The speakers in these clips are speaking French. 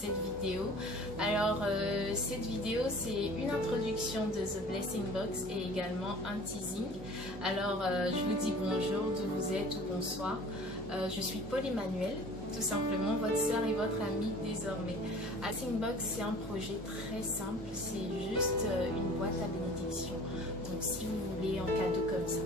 cette vidéo. Alors cette vidéo c'est une introduction de The Blessing Box et également un teasing. Alors je vous dis bonjour d'où vous êtes ou bonsoir. Je suis Paul Emmanuel, tout simplement votre soeur et votre amie désormais. Blessing Box c'est un projet très simple, c'est juste une boîte à bénédiction. Donc si vous voulez un cadeau comme ça,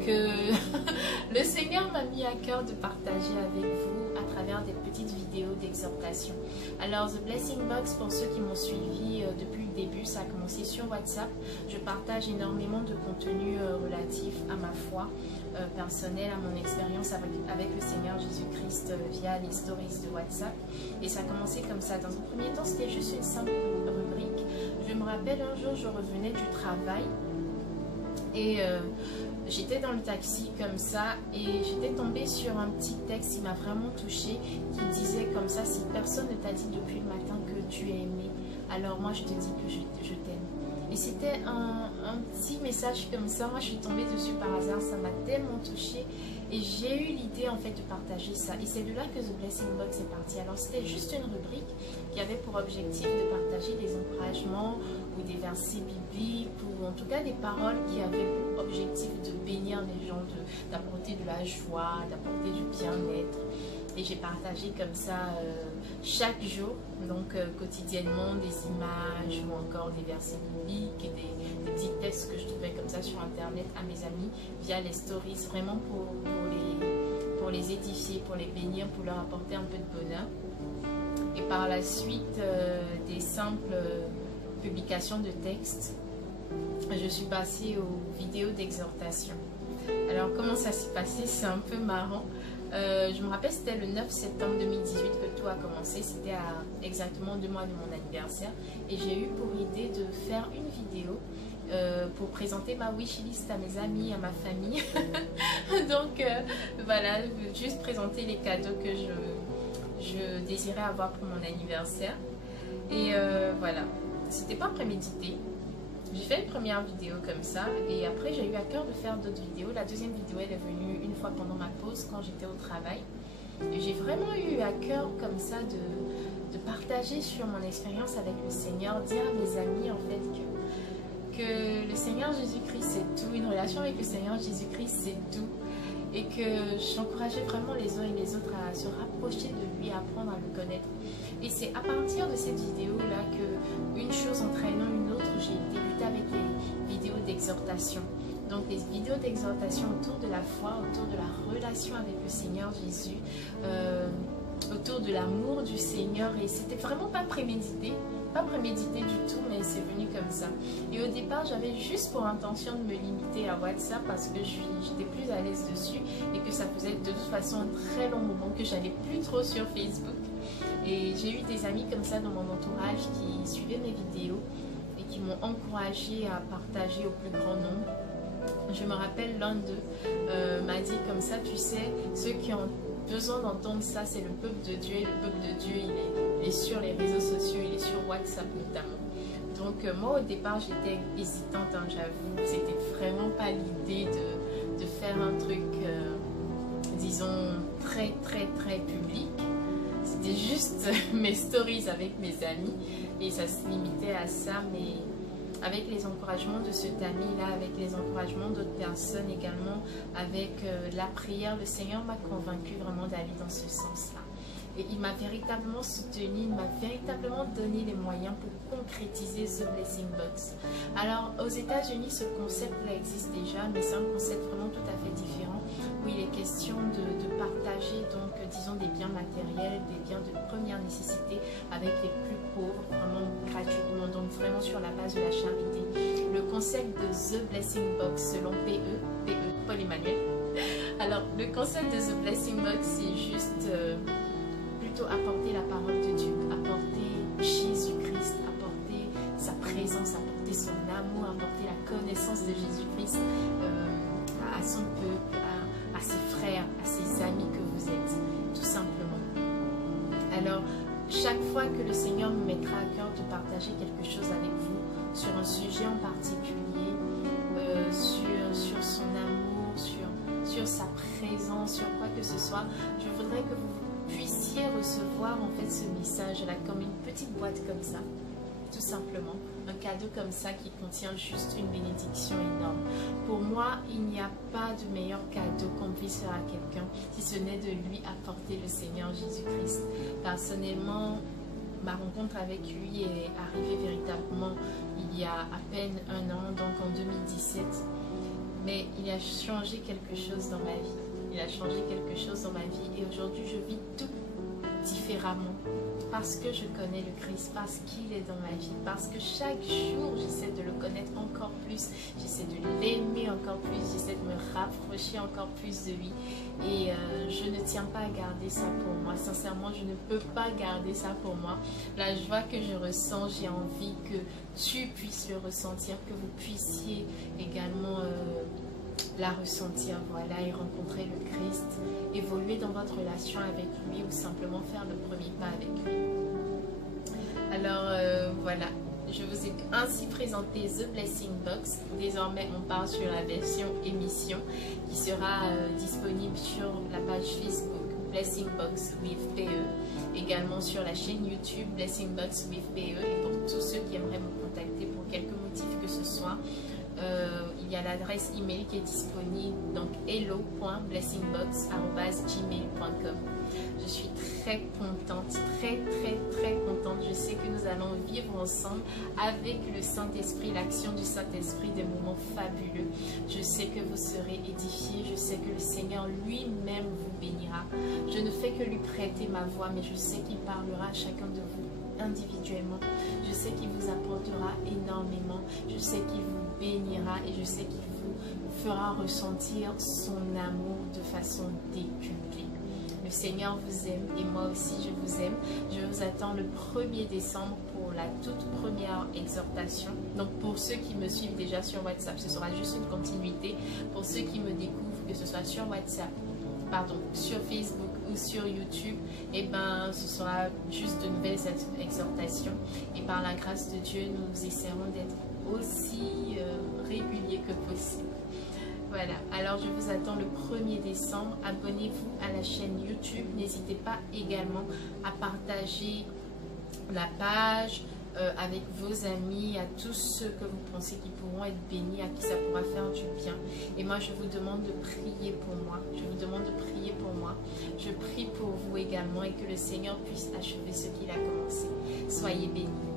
que le Seigneur m'a mis à cœur de partager avec vous à travers des petites vidéos d'exhortation. Alors The Blessing Box, pour ceux qui m'ont suivi depuis le début, ça a commencé sur WhatsApp. Je partage énormément de contenu relatif à ma foi personnelle, à mon expérience avec le Seigneur Jésus-Christ via les stories de WhatsApp. Et ça a commencé comme ça. Dans un premier temps, c'était juste une simple rubrique. Je me rappelle un jour, je revenais du travail et j'étais dans le taxi comme ça et j'étais tombée sur un petit texte qui m'a vraiment touchée, qui disait comme ça: si personne ne t'a dit depuis le matin que tu es aimé, alors moi je te dis que je t'aime. Et c'était un petit message comme ça. Moi je suis tombée dessus par hasard, ça m'a tellement touchée et j'ai eu l'idée en fait de partager ça. Et c'est de là que The Blessing Box est parti. Alors c'était juste une rubrique qui avait pour objectif de partager des encouragements ou des versets bibliques ou en tout cas des paroles qui avaient pour objectif de bénir les gens, d'apporter de la joie, d'apporter du bien-être. Et j'ai partagé comme ça chaque jour, donc quotidiennement, des images ou encore des versets bibliques et des petits textes que je trouvais comme ça sur internet à mes amis via les stories, vraiment pour les édifier, pour les bénir, pour leur apporter un peu de bonheur. Et par la suite des simples publications de textes, je suis passée aux vidéos d'exhortation. Alors comment ça s'est passé? C'est un peu marrant. Je me rappelle, c'était le 9 septembre 2018 que tout a commencé. C'était à exactement 2 mois de mon anniversaire. Et j'ai eu pour idée de faire une vidéo pour présenter ma wishlist à mes amis, à ma famille. Donc voilà, juste présenter les cadeaux que je désirais avoir pour mon anniversaire. Et voilà, c'était pas prémédité. J'ai fait une première vidéo comme ça et après j'ai eu à cœur de faire d'autres vidéos. La deuxième vidéo elle est venue une fois pendant ma pause quand j'étais au travail. Et j'ai vraiment eu à cœur comme ça de partager sur mon expérience avec le Seigneur, dire à mes amis en fait que le Seigneur Jésus-Christ c'est tout, une relation avec le Seigneur Jésus-Christ c'est tout. Et que j'encourageais vraiment les uns et les autres à se rapprocher de lui, à apprendre à le connaître. Et c'est à partir de cette vidéo-là que, une chose entraînant une autre, j'ai débuté avec les vidéos d'exhortation. Donc les vidéos d'exhortation autour de la foi, autour de la relation avec le Seigneur Jésus, autour de l'amour du Seigneur. Et c'était vraiment pas prémédité du tout, mais c'est venu comme ça. Et au départ, j'avais juste pour intention de me limiter à WhatsApp parce que j'étais plus à l'aise dessus et que ça faisait de toute façon un très long moment que j'allais plus trop sur Facebook. Et j'ai eu des amis comme ça dans mon entourage qui suivaient mes vidéos et qui m'ont encouragée à partager au plus grand nombre. Je me rappelle, l'un d'eux m'a dit comme ça: tu sais, ceux qui ont besoin d'entendre ça, c'est le peuple de Dieu. Et le peuple de Dieu, il est sur les réseaux sociaux, il est sur WhatsApp notamment. Donc moi au départ j'étais hésitante, hein, j'avoue. C'était vraiment pas l'idée de faire un truc disons très public. C'était juste mes stories avec mes amis et ça se limitait à ça. Mais avec les encouragements de cet ami-là, avec les encouragements d'autres personnes également, avec la prière, le Seigneur m'a convaincue vraiment d'aller dans ce sens-là. Et il m'a véritablement soutenue, il m'a véritablement donné les moyens pour concrétiser ce Blessing Box. Alors, aux États-Unis, ce concept-là existe déjà, mais c'est un concept vraiment tout à fait différent, où il est question de partager, donc, disons, des biens matériels, des biens de première nécessité avec les plus pauvres, vraiment gratuitement, donc vraiment sur la base de la charité. Le concept de The Blessing Box, selon Paul Emmanuel. Alors, le concept de The Blessing Box, c'est juste plutôt apporter la parole de Dieu, apporter Jésus-Christ, apporter sa présence, apporter son amour, apporter la connaissance de Jésus-Christ à son peuple, à ses frères, à ses amis que vous êtes, tout simplement. Alors, chaque fois que le Seigneur me mettra à cœur de partager quelque chose avec vous sur un sujet en particulier, sur son amour, sur sa présence, sur quoi que ce soit, je voudrais que vous puissiez puissiez recevoir en fait ce message là comme une petite boîte comme ça, tout simplement. Un cadeau comme ça qui contient juste une bénédiction énorme. Pour moi, il n'y a pas de meilleur cadeau qu'on puisse faire à quelqu'un si ce n'est de lui apporter le Seigneur Jésus-Christ. Personnellement, ma rencontre avec lui est arrivée véritablement il y a à peine un an, donc en 2017. Mais il a changé quelque chose dans ma vie. Il a changé quelque chose dans ma vie et aujourd'hui je vis tout différemment. Parce que je connais le Christ, parce qu'il est dans ma vie, parce que chaque jour j'essaie de le connaître encore plus, j'essaie de l'aimer encore plus, j'essaie de me rapprocher encore plus de lui. Et je ne tiens pas à garder ça pour moi. Sincèrement, je ne peux pas garder ça pour moi. La joie que je ressens, j'ai envie que tu puisses le ressentir, que vous puissiez également la ressentir, voilà, et rencontrer le Christ, évoluer dans votre relation avec lui ou simplement faire le premier pas avec lui. Alors voilà, je vous ai ainsi présenté The Blessing Box. Désormais on part sur la version émission qui sera disponible sur la page Facebook Blessing Box with PE, également sur la chaîne YouTube Blessing Box with PE. Et pour tous ceux qui aimeraient me contacter pour quelque motif que ce soit, il y a l'adresse email qui est disponible, donc hello.blessingbox@gmail.com. Je suis très contente, très contente. Je sais que nous allons vivre ensemble avec le Saint-Esprit, l'action du Saint-Esprit, des moments fabuleux. Je sais que vous serez édifiés, je sais que le Seigneur lui-même vous bénira. Je ne fais que lui prêter ma voix, mais je sais qu'il parlera à chacun de vous individuellement. Je sais qu'il vous apportera énormément. Je sais qu'il vous bénira et je sais qu'il vous fera ressentir son amour de façon décuplée. Le Seigneur vous aime et moi aussi je vous aime. Je vous attends le 1er décembre pour la toute première exhortation. Donc pour ceux qui me suivent déjà sur WhatsApp, ce sera juste une continuité. Pour ceux qui me découvrent, que ce soit sur WhatsApp, pardon, sur Facebook ou sur YouTube, et ben ce sera juste de nouvelles exhortations. Et par la grâce de Dieu, nous essaierons d'être aussi réguliers que possible. Voilà, alors je vous attends le 1er décembre. Abonnez-vous à la chaîne YouTube. N'hésitez pas également à partager la page avec vos amis, à tous ceux que vous pensez qui pourront être bénis, à qui ça pourra faire du bien. Et moi, je vous demande de prier pour moi. Je vous demande de prier pour moi. Je prie pour vous également et que le Seigneur puisse achever ce qu'il a commencé. Soyez bénis.